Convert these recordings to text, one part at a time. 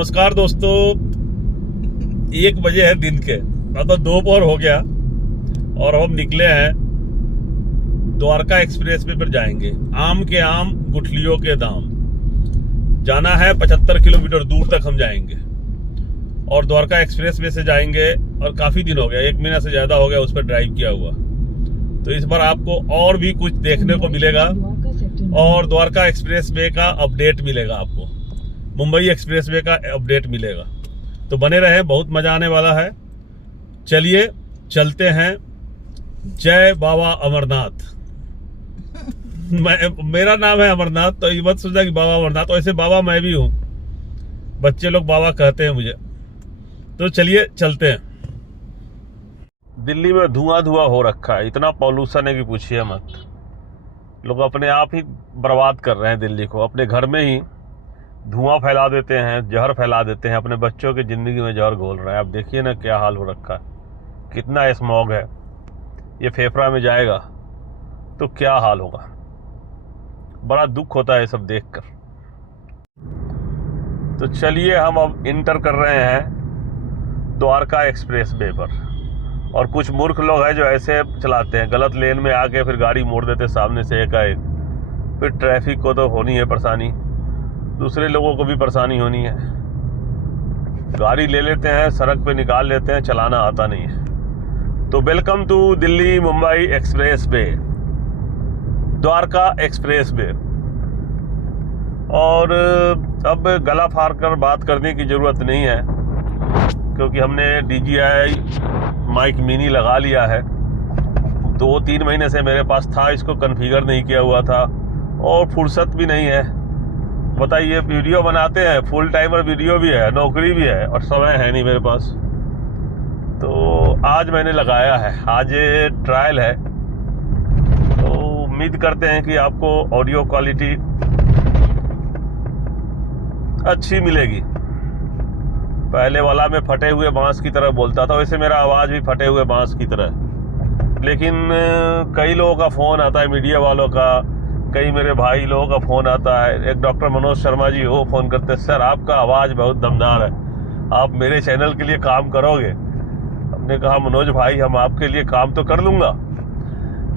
नमस्कार दोस्तों, 1 बजे है दिन के, मतलब दोपहर हो गया और हम निकले हैं द्वारका एक्सप्रेस वे पर जाएंगे। आम के आम गुठलियों के दाम जाना है। 75 किलोमीटर दूर तक हम जाएंगे और द्वारका एक्सप्रेस वे से जाएंगे। और काफी दिन हो गया, 1 महीना से ज्यादा हो गया उस पर ड्राइव किया हुआ। तो इस बार आपको और भी कुछ देखने को मिलेगा और द्वारका एक्सप्रेस वे का अपडेट मिलेगा, आपको मुंबई एक्सप्रेस वे का अपडेट मिलेगा। तो बने रहें, बहुत मजा आने वाला है। चलिए चलते हैं। जय बाबा अमरनाथ। मेरा नाम है अमरनाथ, तो ये मत सोचना कि बाबा अमरनाथ। वैसे बाबा मैं भी हूँ, बच्चे लोग बाबा कहते हैं मुझे। तो चलिए चलते हैं। दिल्ली में धुआं हो रखा है, इतना पॉल्यूशन है कि पूछिए मत। लोग अपने आप ही बर्बाद कर रहे हैं दिल्ली को। अपने घर में ही धुआं फैला देते हैं, जहर फैला देते हैं, अपने बच्चों की जिंदगी में जहर घोल रहे हैं। अब देखिए ना क्या हाल हो रखा है, कितना स्मॉग है। ये फेफड़ा में जाएगा तो क्या हाल होगा। बड़ा दुख होता है ये सब देखकर। तो चलिए हम अब इंटर कर रहे हैं द्वारका एक्सप्रेस वे पर। और कुछ मूर्ख लोग हैं जो ऐसे चलाते हैं, गलत लेन में आके फिर गाड़ी मोड़ देते सामने से एकाएक। फिर ट्रैफिक को तो होनी है परेशानी, दूसरे लोगों को भी परेशानी होनी है। गाड़ी ले लेते हैं, सड़क पे निकाल लेते हैं, चलाना आता नहीं है। तो welcome to Delhi Mumbai expressway, Dwarka expressway. और अब गला फाड़ कर बात करने की ज़रूरत नहीं है, क्योंकि हमने DJI माइक मिनी लगा लिया है। 2-3 महीने से मेरे पास था, इसको कॉन्फ़िगर नहीं किया हुआ था और फुर्सत भी नहीं है। बताइए, वीडियो बनाते हैं, फुल टाइमर वीडियो भी है, नौकरी भी है और समय है नहीं मेरे पास। तो आज मैंने लगाया है, आज ये ट्रायल है। तो उम्मीद करते हैं कि आपको ऑडियो क्वालिटी अच्छी मिलेगी। पहले वाला मैं फटे हुए बांस की तरह बोलता था, वैसे मेरा आवाज़ भी फटे हुए बांस की तरह। लेकिन कई लोगों का फ़ोन आता है, मीडिया वालों का, कई मेरे भाई लोगों का फ़ोन आता है। एक डॉक्टर मनोज शर्मा जी वो फ़ोन करते हैं, सर आपका आवाज़ बहुत दमदार है, आप मेरे चैनल के लिए काम करोगे। हमने कहा मनोज भाई हम आपके लिए काम तो कर लूँगा,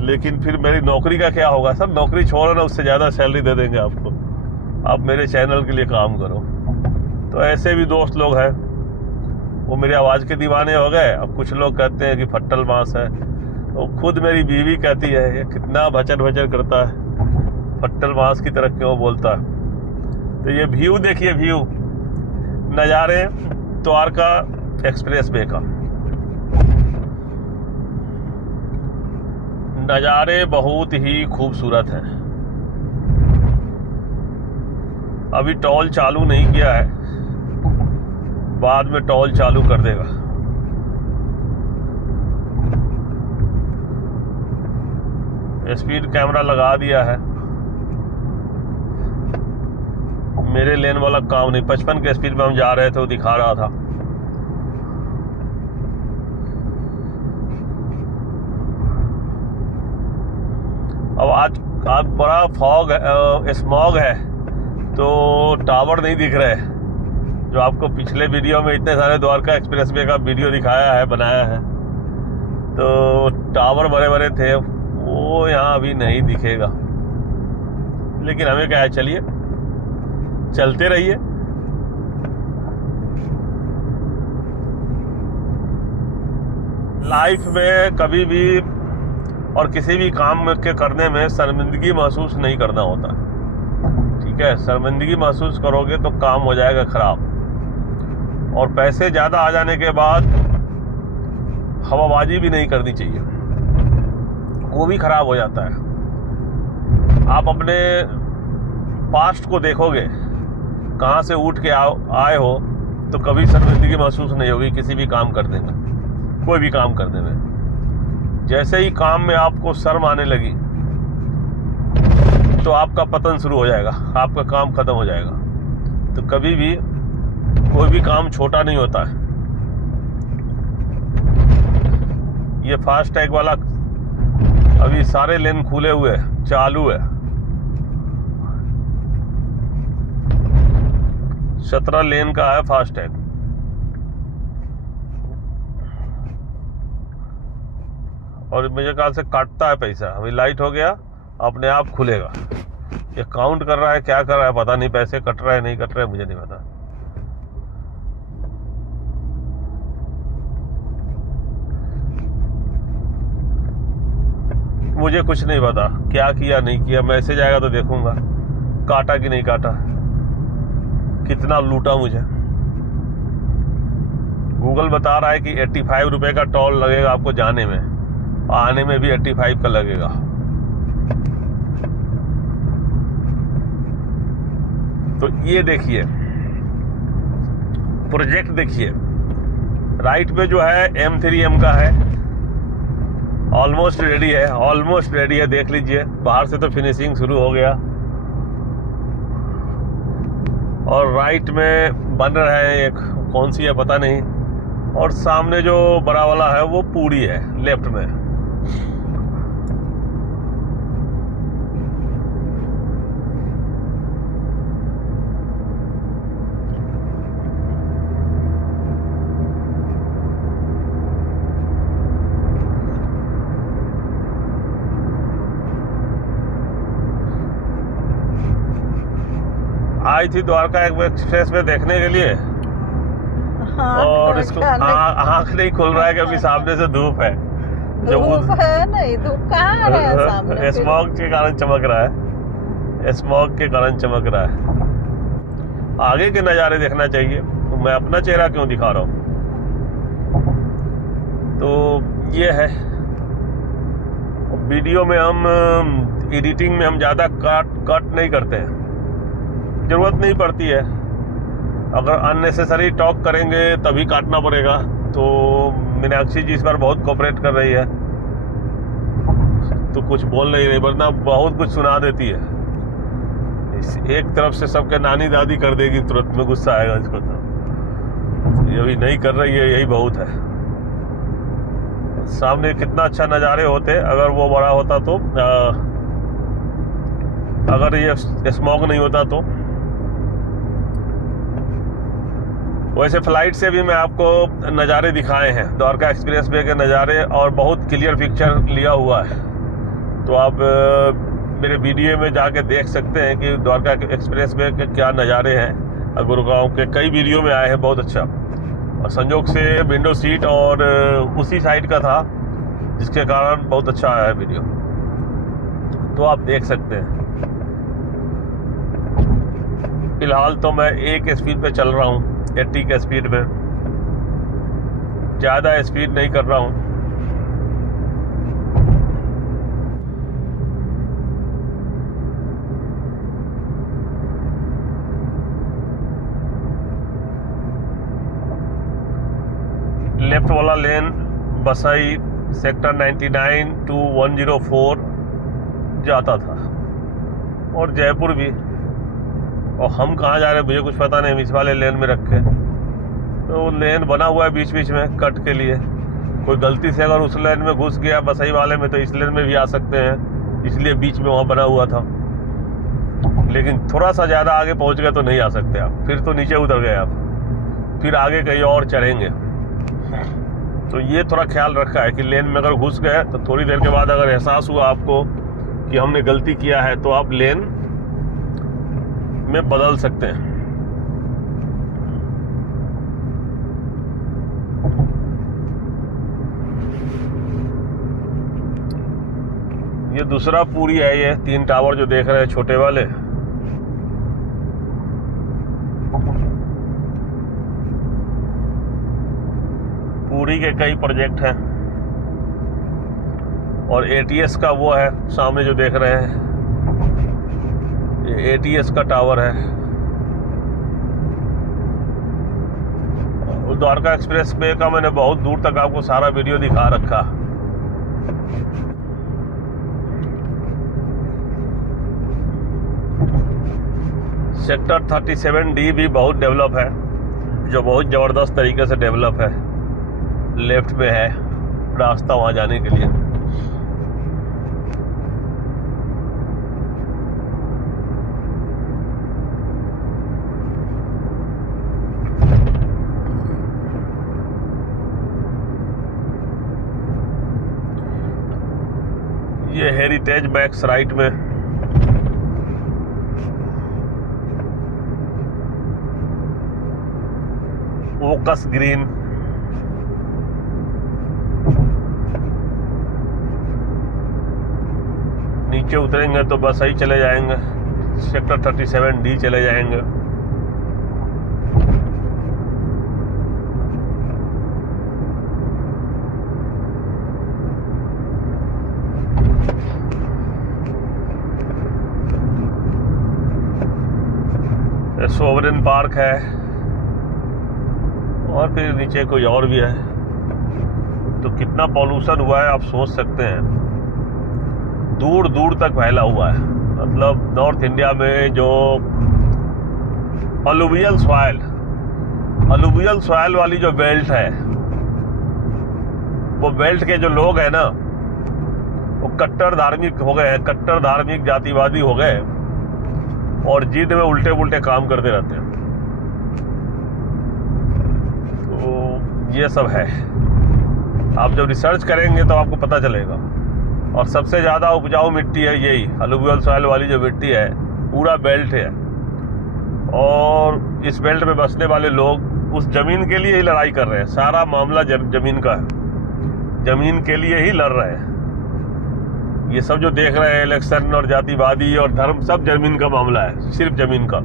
लेकिन फिर मेरी नौकरी का क्या होगा। सर नौकरी छोड़ो ना, उससे ज़्यादा सैलरी दे देंगे आपको, आप मेरे चैनल के लिए काम करो। तो ऐसे भी दोस्त लोग हैं, वो मेरी आवाज़ के दीवाने हो गए। अब कुछ लोग कहते हैं कि फट्टल बांस है, तो खुद मेरी बीवी कहती है ये कितना भचर भचर करता है, फट्टल बांस की तरह क्यों बोलता है। तो ये व्यू देखिए, व्यू नज़ारे द्वारका एक्सप्रेस वे का नज़ारे बहुत ही खूबसूरत हैं। अभी टोल चालू नहीं किया है, बाद में टोल चालू कर देगा। स्पीड कैमरा लगा दिया है। मेरे लेन वाला काम नहीं, 55 के स्पीड में हम जा रहे थे, वो दिखा रहा था। अब आज बड़ा फॉग है, स्मॉग है, तो टावर नहीं दिख रहे। जो आपको पिछले वीडियो में इतने सारे द्वारका एक्सप्रेस वे का वीडियो दिखाया है, बनाया है, तो टावर बड़े बड़े थे, वो यहाँ अभी नहीं दिखेगा। लेकिन हमें क्या है, चलिए चलते रहिए। लाइफ में कभी भी और किसी भी काम के करने में शर्मिंदगी महसूस नहीं करना होता, ठीक है। शर्मिंदगी महसूस करोगे तो काम हो जाएगा खराब। और पैसे ज़्यादा आ जाने के बाद हवाबाजी भी नहीं करनी चाहिए, वो भी खराब हो जाता है। आप अपने पास्ट को देखोगे, कहाँ से उठ के आए हो, तो कभी शर्मिंदगी महसूस नहीं होगी किसी भी काम करने में, कोई भी काम करने में। जैसे ही काम में आपको शर्म आने लगी तो आपका पतन शुरू हो जाएगा, आपका काम खत्म हो जाएगा। तो कभी भी कोई भी काम छोटा नहीं होता है। ये फास्ट टैग वाला अभी सारे लेन खुले हुए चालू है, 17 लेन का है फास्टैग। और मुझे ख्याल से काटता है पैसा। अभी लाइट हो गया, अपने आप खुलेगा। ये काउंट कर रहा है, क्या कर रहा है पता नहीं, पैसे कट रहा है नहीं कट रहा है मुझे नहीं पता। मुझे कुछ नहीं पता क्या किया नहीं किया। मैसेज आएगा तो देखूंगा काटा कि नहीं काटा, कितना लूटा मुझे। गूगल बता रहा है कि 85 रुपए का टोल लगेगा आपको जाने में, आने में भी 85 का लगेगा। तो ये देखिए प्रोजेक्ट, देखिए राइट में जो है M3M का है, ऑलमोस्ट रेडी है, ऑलमोस्ट रेडी है। देख लीजिए बाहर से तो फिनिशिंग शुरू हो गया, और राइट में बन रहा है एक, कौन सी है पता नहीं। और सामने जो बड़ा वाला है वो पूरी है लेफ्ट में। आई थी द्वारका एक्सप्रेस में देखने के लिए, और इसको आँख नहीं खुल रहा है क्योंकि सामने से धूप है। धूप है नहीं, धूप कहाँ आ रहा है सामने? स्मॉग के कारण चमक रहा है, स्मॉग के कारण चमक रहा है। आगे के नज़ारे देखना चाहिए, तो मैं अपना चेहरा क्यों दिखा रहा हूँ। तो ये है वीडियो में, हम एडिटिंग में हम ज़्यादा कट नहीं करते हैं, ज़रूरत नहीं पड़ती है। अगर अननेसेसरी टॉक करेंगे तभी काटना पड़ेगा। तो मीनाक्षी जी इस बार बहुत कोऑपरेट कर रही है, तो कुछ बोल नहीं रही, वरना बहुत कुछ सुना देती है। एक तरफ से सबके नानी दादी कर देगी, तुरंत में गुस्सा आएगा इसको। तो ये अभी नहीं कर रही है, यही बहुत है। सामने कितना अच्छा नज़ारे होते, अगर वो बड़ा होता तो, अगर ये स्मॉग नहीं होता तो। वैसे फ्लाइट से भी मैं आपको नज़ारे दिखाए हैं, द्वारका एक्सप्रेस वे के नज़ारे, और बहुत क्लियर पिक्चर लिया हुआ है। तो आप मेरे वीडियो में जाके देख सकते हैं कि द्वारका एक्सप्रेस वे के क्या नज़ारे हैं। गुड़गांव के कई वीडियो में आए हैं, बहुत अच्छा। और संजोग से विंडो सीट और उसी साइड का था, जिसके कारण बहुत अच्छा आया है वीडियो, तो आप देख सकते हैं। फिलहाल तो मैं एक स्पीड पे चल रहा हूँ, 80 के स्पीड में, ज़्यादा स्पीड नहीं कर रहा हूँ। लेफ्ट वाला लेन बसई सेक्टर 99 टू 104 जाता था, और जयपुर भी। और हम कहाँ जा रहे हैं मुझे कुछ पता नहीं, इस वाले लेन में रखे। तो लेन बना हुआ है बीच बीच में कट के लिए। कोई गलती से अगर उस लेन में घुस गया बसई वाले में, तो इस लेन में भी आ सकते हैं, इसलिए बीच में वहाँ बना हुआ था। लेकिन थोड़ा सा ज़्यादा आगे पहुँच गए तो नहीं आ सकते आप, फिर तो नीचे उतर गए आप, फिर आगे कहीं और चढ़ेंगे। तो ये थोड़ा ख्याल रखा है कि लेन में अगर घुस गए तो थोड़ी देर के बाद अगर एहसास हुआ आपको कि हमने गलती किया है, तो आप लेन में बदल सकते हैं। ये दूसरा पूरी है, ये 3 टावर जो देख रहे हैं छोटे वाले, पूरी के कई प्रोजेक्ट हैं। और ATS का वो है सामने जो देख रहे हैं, ये ATS का टावर है। द्वारका एक्सप्रेस वे का मैंने बहुत दूर तक आपको सारा वीडियो दिखा रखा। सेक्टर 37D भी बहुत डेवलप है, जो बहुत ज़बरदस्त तरीके से डेवलप है। लेफ्ट में है रास्ता वहाँ जाने के लिए। ये हेरिटेज मैक्स राइट में। Focus green. नीचे उतरेंगे तो बस ही चले जाएंगे, सेक्टर 37D चले जाएंगे। सोवरेन पार्क है और फिर नीचे कोई और भी है। तो कितना पॉल्यूशन हुआ है आप सोच सकते हैं, दूर दूर तक फैला हुआ है। मतलब नॉर्थ इंडिया में जो अलुवियल सॉइल वाली जो बेल्ट है, वो बेल्ट के जो लोग हैं ना, वो कट्टर धार्मिक हो गए हैं, कट्टर धार्मिक जातिवादी हो गए और जिद में उल्टे पुल्टे काम करते रहते हैं। तो ये सब है, आप जब रिसर्च करेंगे तो आपको पता चलेगा। और सबसे ज़्यादा उपजाऊ मिट्टी है यही अलुवियल सॉइल वाली जो मिट्टी है, पूरा बेल्ट है। और इस बेल्ट में बसने वाले लोग उस जमीन के लिए ही लड़ाई कर रहे हैं। सारा मामला जमीन का है, जमीन के लिए ही लड़ रहे हैं। ये सब जो देख रहे हैं इलेक्शन और जातिवादी और धर्म, सब जमीन का मामला है, सिर्फ जमीन का,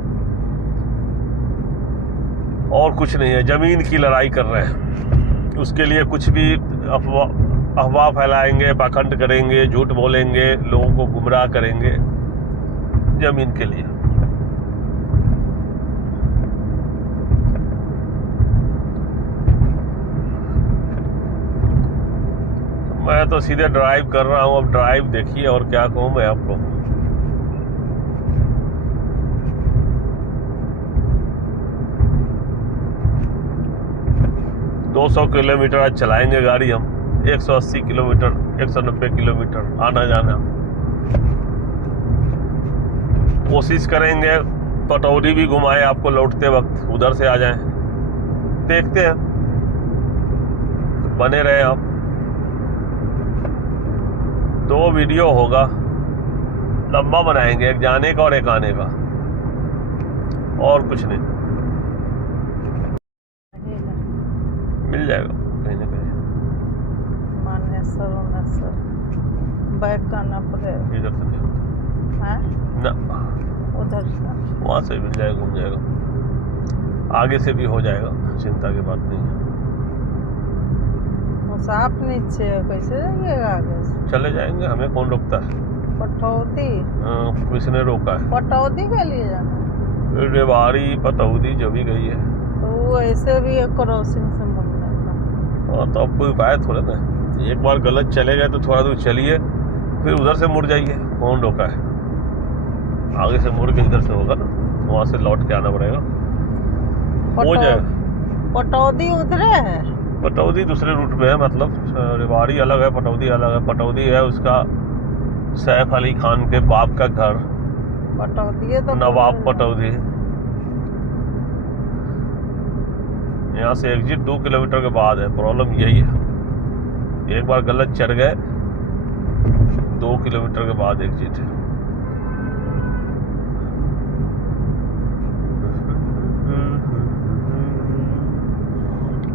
और कुछ नहीं है। जमीन की लड़ाई कर रहे हैं, उसके लिए कुछ भी अफवाह फैलाएंगे, पाखंड करेंगे, झूठ बोलेंगे, लोगों को गुमराह करेंगे जमीन के लिए। मैं तो सीधे ड्राइव कर रहा हूँ, अब ड्राइव देखिए, और क्या कहूँ मैं आपको। दो 200 किलोमीटर आज चलाएंगे गाड़ी हम, 180 किलोमीटर 190 किलोमीटर आना जाना। कोशिश करेंगे पटौदी भी घुमाए आपको लौटते वक्त, उधर से आ जाएं, देखते हैं। तो बने रहे आप, 2 वीडियो होगा, लंबा बनाएंगे, एक जाने का और एक आने का, और कुछ नहीं। मिल जाएगा कहीं ना कहीं। मानेसर बैक करना पड़ेगा, इधर से नहीं है ना, उधर से वहाँ से मिल जाएगा, घूम जाएगा, आगे से भी हो जाएगा, चिंता की बात नहीं है। साफ नीचे है, कैसे जाइएगा आगे से? चले जाएंगे, हमें कौन रोकता है? पटौदी? किसने रोका है? पटौदी के लिए जाना, रेवाड़ी पटौदी जो भी गई है, तो वो ऐसे भी एक क्रॉसिंग से मुड़ने का। हाँ, तो अब कोई उपाय थोड़ा ना, एक बार गलत चले गए तो थोड़ा दूर चलिए, फिर उधर से मुड़ जाइए, कौन रोका है? आगे से मुड़ के इधर से होगा ना, वहाँ से लौट के आना पड़ेगा, हो जाएगा। पटौदी उधरे है? पटौदी दूसरे रूट में है, मतलब रेवाड़ी अलग है, पटौदी अलग है। पटौदी है उसका सैफ अली खान के बाप का घर, पटौदी तो नवाब पटौदी। यहाँ से एग्जिट 2 किलोमीटर के बाद है। प्रॉब्लम यही है, एक बार गलत चढ़ गए, 2 किलोमीटर के बाद एग्जिट है।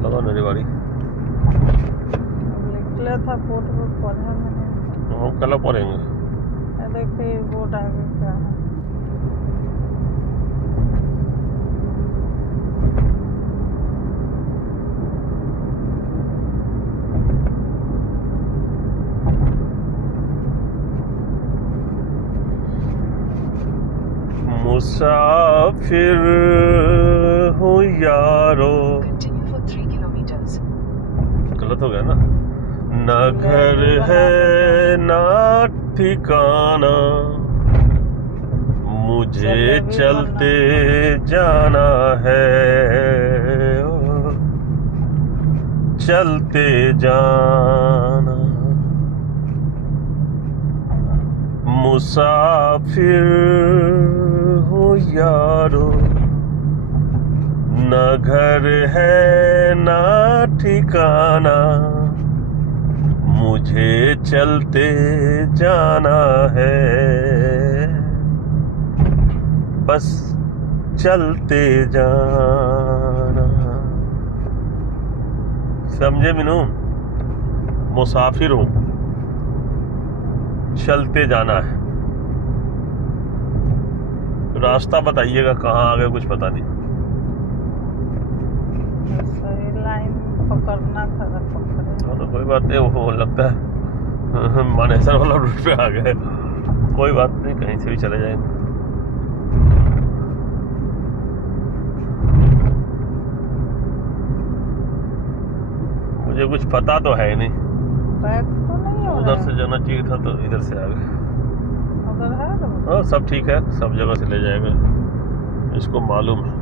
लगा ना रेवाड़ी, निकले था बोर्ड पर पढ़े मैंने, हम कल पढ़ेंगे। देखिए बोर्ड आगे क्या है। मुसाफिर हूँ यारो, गलत हो गया ना, न घर है ना ठिकाना, मुझे चलते जाना है, चलते जाना। मुसाफिर हूँ यारो, न घर है ना ठिकाना, मुझे चलते जाना है, बस चलते जाना। समझे मीनू? मुसाफिर हूं, चलते जाना है। रास्ता बताइएगा कहाँ आ गए, कुछ पता नहीं। सही लाइन पकड़ना था तो पकड़े। हाँ, तो कोई बात नहीं, वो लगता है मानेसर वाला रूट पे आ गए। कोई बात नहीं, कहीं से भी चले जाएंगे। मुझे कुछ पता तो है नहीं, बैक तो नहीं हो उधर रहा से जाना चाहिए था तो इधर से आ गए। उधर है रोड? हाँ, सब ठीक है, सब जगह से ले जाएगा, इसको मालूम है।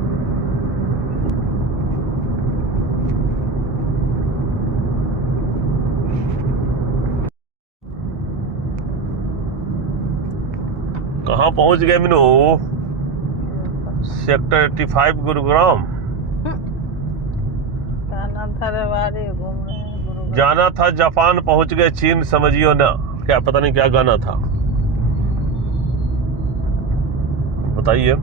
कहाँ पहुंच गए मीनू? सेक्टर 85 गुरुग्राम। जाना था रेवाड़ी, घूम रहे हैं गुरुग्राम। जाना था जापान, पहुंच गए चीन, समझियो ना। क्या पता नहीं क्या गाना था, बताइए।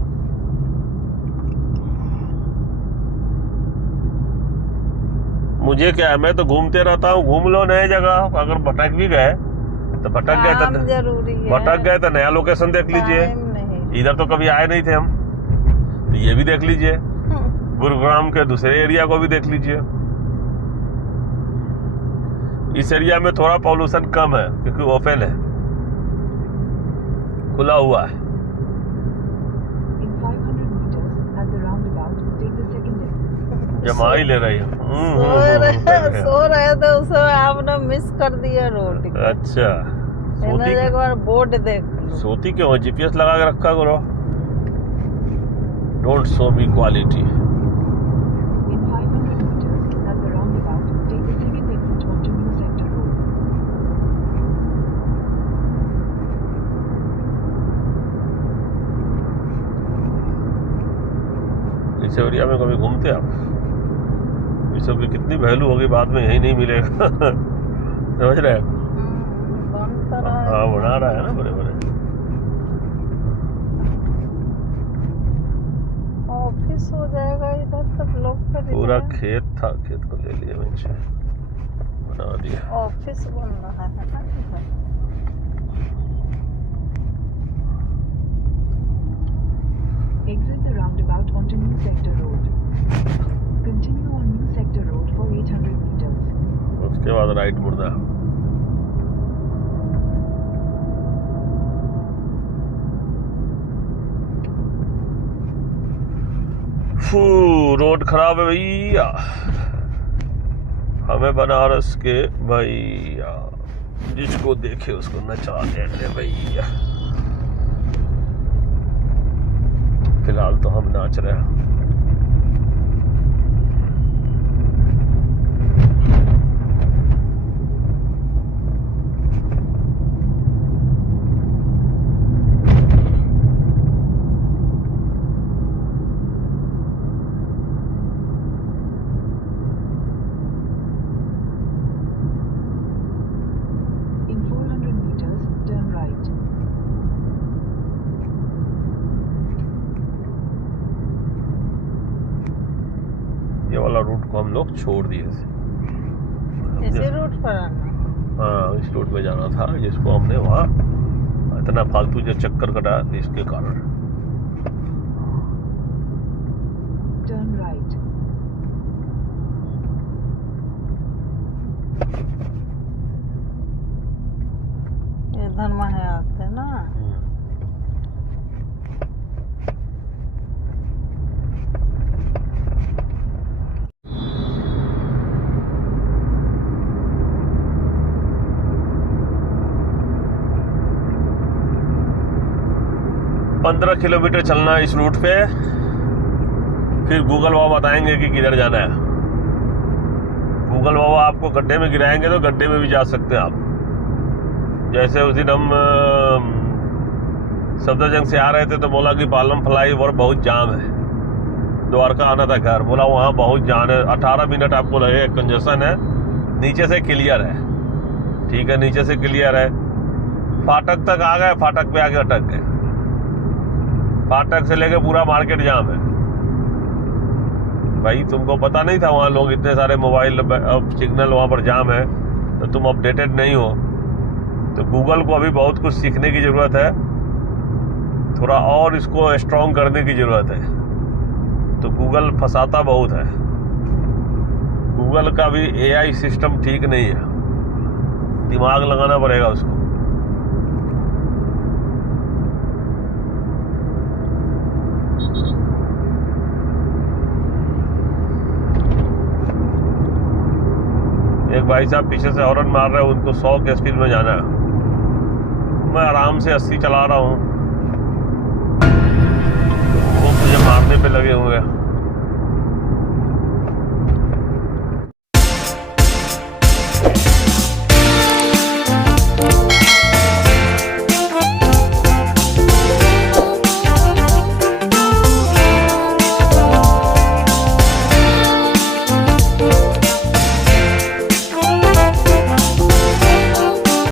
मुझे क्या है, मैं तो घूमते रहता हूँ। घूम लो नए जगह, अगर भटक भी गए तो भटक गए काम तो जरूरी है। भटक गए तो नया लोकेशन देख लीजिए। टाइम नहीं। इधर तो कभी आए नहीं थे हम, तो ये भी देख लीजिए। गुरुग्राम के दूसरे एरिया को भी देख लीजिए। इस एरिया में थोड़ा पॉल्यूशन कम है क्योंकि ओपन है, खुला हुआ है। In 500 meters at the roundabout, take the second exit. जमा ही ले रही है। सो रहे थे उस समय, आपने मिस कर दिया रोड को। अच्छा, सोती एक बार बोर्ड देख लो। सोती क्यों? जीपीएस लगा के रखा करो। Don't show me quality. In 500 meters at the roundabout, take the second exit onto New Sector Road. इस एरिया में कभी घूमते आप? इस सब की कितनी वैल्यू होगी बाद में, यही नहीं मिलेगा। समझ रहे हैं? बन तो रहा है। हाँ, बना रहा है ना बड़े बड़े। ऑफिस हो जाएगा इधर तक, लोग खरीद पूरा रहे हैं। खेत था, खेत को ले लिया मैंने, बना दिया। ऑफिस बन रहा है ना इधर। Exit the roundabout onto New Sector Road. Continue on New Sector Road for 800 meters. उसके बाद राइट मुड़ना है। फू, रोड खराब है भैया, हमें बनारस के भैया, जिसको देखे उसको नचा देंगे भैया। फिलहाल तो हम नाच रहे हैं। In 400 meters, turn right. ये वाला रूट को हम लोग छोड़ दिए थे। इसी रूट पर आना। हाँ, इस रूट में जाना था, जिसको हमने वहाँ इतना फालतू जो चक्कर कटा इसके कारण। Turn right. इधर में आते ना। पंद्रह किलोमीटर चलना है इस रूट पे, फिर गूगल बाबा बताएंगे कि किधर जाना है। गूगल बाबा आपको गड्ढे में गिराएंगे तो गड्ढे में भी जा सकते हैं आप। जैसे उस दिन हम सफदरजंग से आ रहे थे तो बोला कि पालम फ्लाई ओवर बहुत जाम है, द्वारका आना था घर, बोला वहाँ बहुत जाम है, 18 मिनट आपको लगेगा, कंजेशन है, नीचे से क्लियर है। ठीक है, नीचे से क्लियर है। फाटक तक आ गए, फाटक पे आके अटक गए। फाटक से लेके पूरा मार्केट जाम है। भाई तुमको पता नहीं था वहाँ लोग इतने सारे मोबाइल सिग्नल वहाँ पर जाम है, तो तुम अपडेटेड नहीं हो। तो गूगल को अभी बहुत कुछ सीखने की ज़रूरत है, थोड़ा और इसको स्ट्रॉन्ग करने की ज़रूरत है। तो गूगल फंसाता बहुत है। गूगल का भी AI सिस्टम ठीक नहीं है, दिमाग लगाना पड़ेगा उसको। एक भाई साहब पीछे से हॉर्न मार रहे हैं, उनको 100 के स्पीड में जाना है। मैं आराम से 80 चला रहा हूँ, वो मुझे मारने पे लगे हुए हैं।